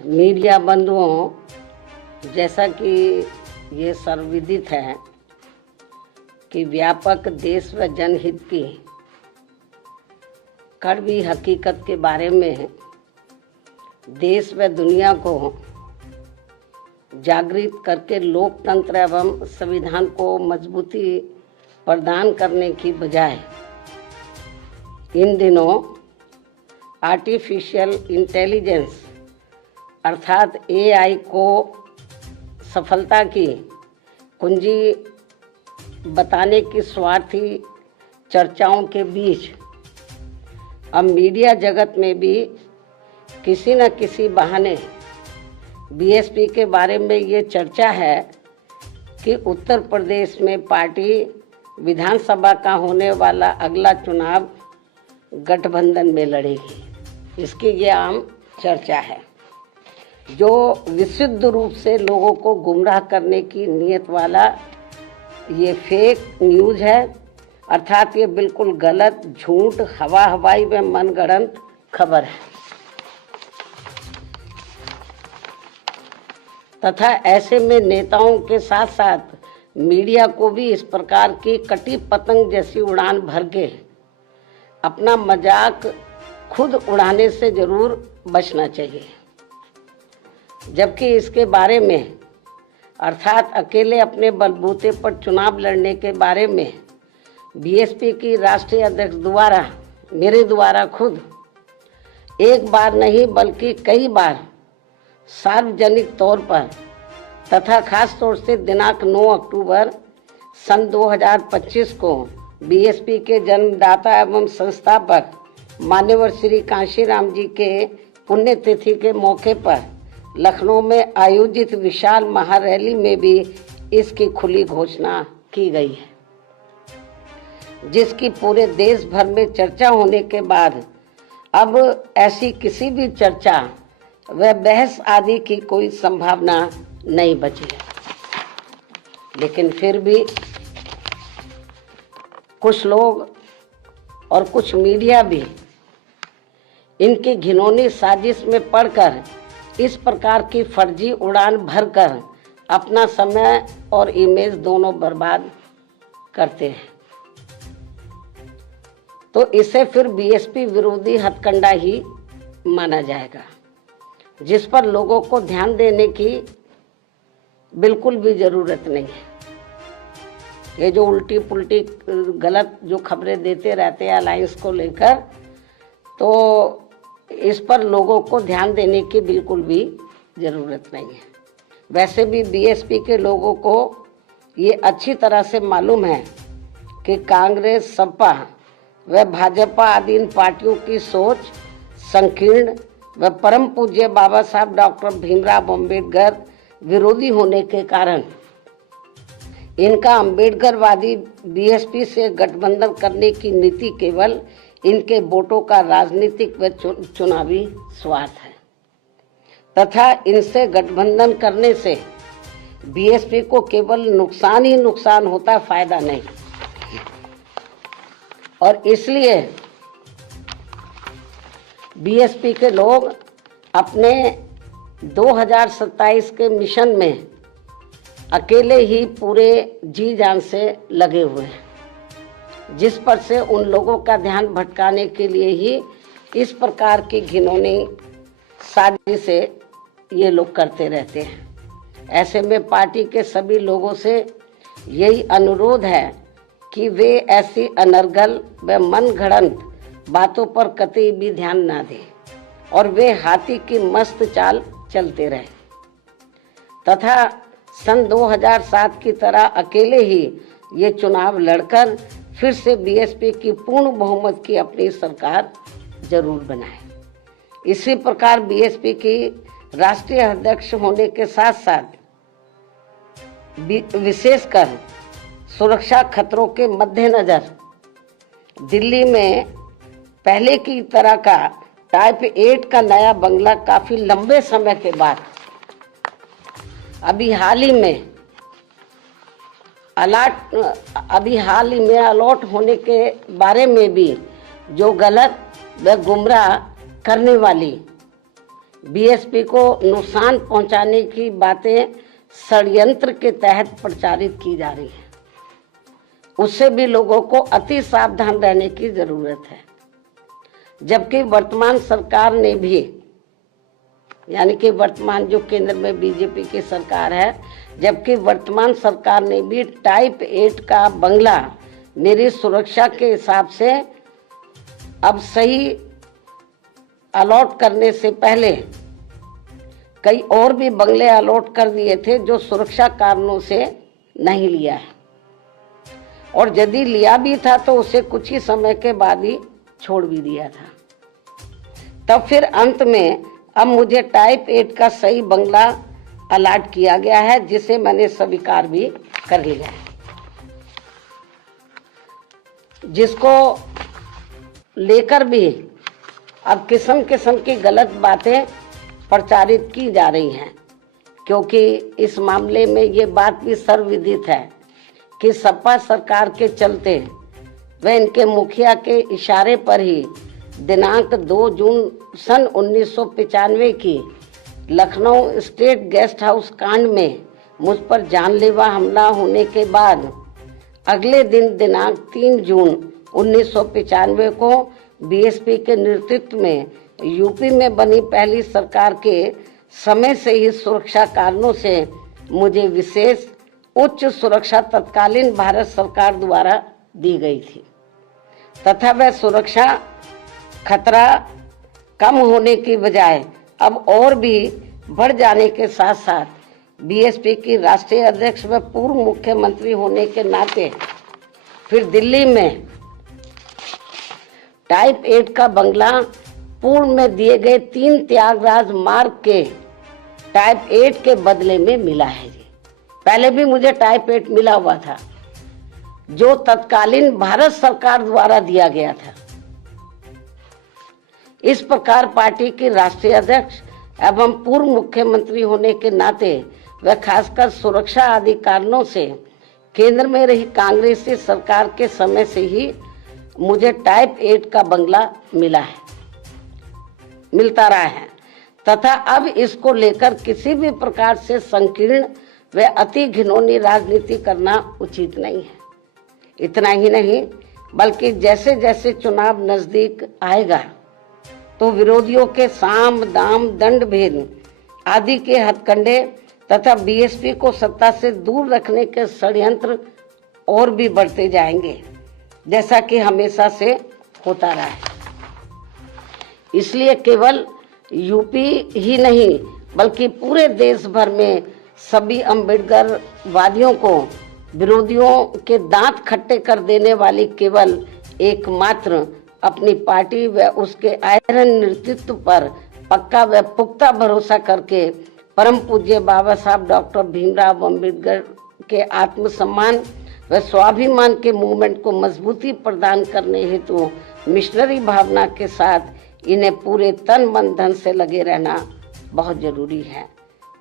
Media बंधुओं, जैसा कि ये सर्वविदित है कि व्यापक देश व जनहित की कड़वी हकीकत के बारे में देश व दुनिया को जागृत करके लोकतंत्र एवं संविधान को मजबूती प्रदान करने की बजाय इन दिनों आर्टिफिशियल इंटेलिजेंस अर्थात एआई को सफलता की कुंजी बताने की स्वार्थी चर्चाओं के बीच अब मीडिया जगत में भी किसी न किसी बहाने बीएसपी के बारे में ये चर्चा है कि उत्तर प्रदेश में पार्टी विधानसभा का होने वाला अगला चुनाव गठबंधन में लड़ेगी। इसकी ये आम चर्चा है, जो विशुद्ध रूप से लोगों को गुमराह करने की नीयत वाला ये फेक न्यूज़ है। अर्थात ये बिल्कुल गलत, झूठ, हवाई व मनगढ़ंत खबर है तथा ऐसे में नेताओं के साथ साथ मीडिया को भी इस प्रकार की कटी पतंग जैसी उड़ान भर के अपना मजाक खुद उड़ाने से जरूर बचना चाहिए। जबकि इसके बारे में अर्थात अकेले अपने बलबूते पर चुनाव लड़ने के बारे में बीएसपी की राष्ट्रीय अध्यक्ष द्वारा मेरे द्वारा खुद एक बार नहीं बल्कि कई बार सार्वजनिक तौर पर तथा खास तौर से दिनांक 9 अक्टूबर सन 2025 को बीएसपी के जन्मदाता एवं संस्थापक मान्यवर श्री कांशीराम जी के पुण्यतिथि के मौके पर लखनऊ में आयोजित विशाल महारैली में भी इसकी खुली घोषणा की गई है, जिसकी पूरे देश भर में चर्चा होने के बाद अब ऐसी किसी भी चर्चा व बहस आदि की कोई संभावना नहीं बची है। लेकिन फिर भी कुछ लोग और कुछ मीडिया भी इनकी घिनौनी साजिश में पड़कर इस प्रकार की फर्जी उड़ान भरकर अपना समय और इमेज दोनों बर्बाद करते हैं, तो इसे फिर बीएसपी विरोधी हथकंडा ही माना जाएगा, जिस पर लोगों को ध्यान देने की बिल्कुल भी जरूरत नहीं है। ये जो उल्टी पुल्टी गलत जो खबरें देते रहते हैं अलायंस को लेकर, तो इस पर लोगों को ध्यान देने की बिल्कुल भी ज़रूरत नहीं है। वैसे भी बीएसपी के लोगों को ये अच्छी तरह से मालूम है कि कांग्रेस, सपा व भाजपा आदि इन पार्टियों की सोच संकीर्ण व परम पूज्य बाबा साहब डॉक्टर भीमराव अम्बेडकर विरोधी होने के कारण इनका अम्बेडकरवादी बीएसपी से गठबंधन करने की नीति केवल इनके वोटों का राजनीतिक व चुनावी स्वार्थ है तथा इनसे गठबंधन करने से बीएसपी को केवल नुकसान ही नुकसान होता, फायदा नहीं। और इसलिए बीएसपी के लोग अपने 2027 के मिशन में अकेले ही पूरे जी जान से लगे हुए हैं, जिस पर से उन लोगों का ध्यान भटकाने के लिए ही इस प्रकार की घिनौनी साजिश से ये लोग करते रहते हैं। ऐसे में पार्टी के सभी लोगों से यही अनुरोध है कि वे ऐसी अनर्गल व मनगढ़ंत बातों पर कतई भी ध्यान ना दें और वे हाथी की मस्त चाल चलते रहे तथा सन 2007 की तरह अकेले ही ये चुनाव लड़कर फिर से बीएसपी की पूर्ण बहुमत की अपनी सरकार जरूर बनाए। इसी प्रकार बीएसपी की राष्ट्रीय अध्यक्ष होने के साथ साथ विशेषकर सुरक्षा खतरों के मद्देनजर दिल्ली में पहले की तरह का टाइप 8 का नया बंगला काफी लंबे समय के बाद अभी हाल ही में अलॉट होने के बारे में भी जो गलत व गुमराह करने वाली बीएसपी को नुकसान पहुंचाने की बातें षड्यंत्र के तहत प्रचारित की जा रही है, उससे भी लोगों को अति सावधान रहने की जरूरत है। जबकि वर्तमान सरकार ने भी, यानी कि वर्तमान जो केंद्र में बीजेपी की सरकार है, जबकि वर्तमान सरकार ने भी टाइप 8 का बंगला मेरी सुरक्षा के हिसाब से अब सही अलॉट करने से पहले कई और भी बंगले अलॉट कर दिए थे जो सुरक्षा कारणों से नहीं लिया है, और यदि लिया भी था तो उसे कुछ ही समय के बाद ही छोड़ भी दिया था। तब फिर अंत में अब मुझे टाइप 8 का सही बंगला अलॉट किया गया है, जिसे मैंने स्वीकार भी कर लिया है। जिसको लेकर भी अब किस्म किस्म की गलत बातें प्रचारित की जा रही हैं, क्योंकि इस मामले में ये बात भी सर्वविदित है कि सपा सरकार के चलते व इनके मुखिया के इशारे पर ही दिनांक 2 जून सन 1995 की लखनऊ स्टेट गेस्ट हाउस कांड में मुझ पर जानलेवा हमला होने के बाद अगले दिन दिनांक 3 जून 1995 को बीएसपी के नेतृत्व में यूपी में बनी पहली सरकार के समय से ही सुरक्षा कारणों से मुझे विशेष उच्च सुरक्षा तत्कालीन भारत सरकार द्वारा दी गई थी, तथा वह सुरक्षा खतरा कम होने की बजाय अब और भी बढ़ जाने के साथ साथ बीएसपी की राष्ट्रीय अध्यक्ष व पूर्व मुख्यमंत्री होने के नाते फिर दिल्ली में टाइप 8 का बंगला पूर्व में दिए गए 3 त्यागराज मार्ग के टाइप 8 के बदले में मिला है। पहले भी मुझे टाइप 8 मिला हुआ था जो तत्कालीन भारत सरकार द्वारा दिया गया था। इस प्रकार पार्टी की राष्ट्रीय अध्यक्ष एवं पूर्व मुख्यमंत्री होने के नाते व खासकर सुरक्षा आदि कारणों से केंद्र में रही कांग्रेसी सरकार के समय से ही मुझे टाइप 8 का बंगला मिलता रहा है, तथा अब इसको लेकर किसी भी प्रकार से संकीर्ण व अति घिनौनी राजनीति करना उचित नहीं है। इतना ही नहीं, बल्कि जैसे जैसे चुनाव नजदीक आएगा तो विरोधियों के साम दाम दंड भेद आदि के हथकंडे तथा बीएसपी को सत्ता से दूर रखने के षड्यंत्र और भी बढ़ते जाएंगे, जैसा कि हमेशा से होता रहा है। इसलिए केवल यूपी ही नहीं बल्कि पूरे देश भर में सभी अम्बेडकर वादियों को विरोधियों के दांत खट्टे कर देने वाली केवल एकमात्र अपनी पार्टी व उसके आयरन नेतृत्व पर पक्का व पुख्ता भरोसा करके परम पूज्य बाबा साहब डॉक्टर भीमराव अम्बेडकर के आत्मसम्मान व स्वाभिमान के मूवमेंट को मजबूती प्रदान करने हेतु मिशनरी भावना के साथ इन्हें पूरे तन मन धन से लगे रहना बहुत जरूरी है।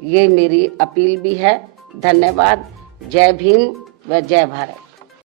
ये मेरी अपील भी है। धन्यवाद। जय भीम व जय भारत।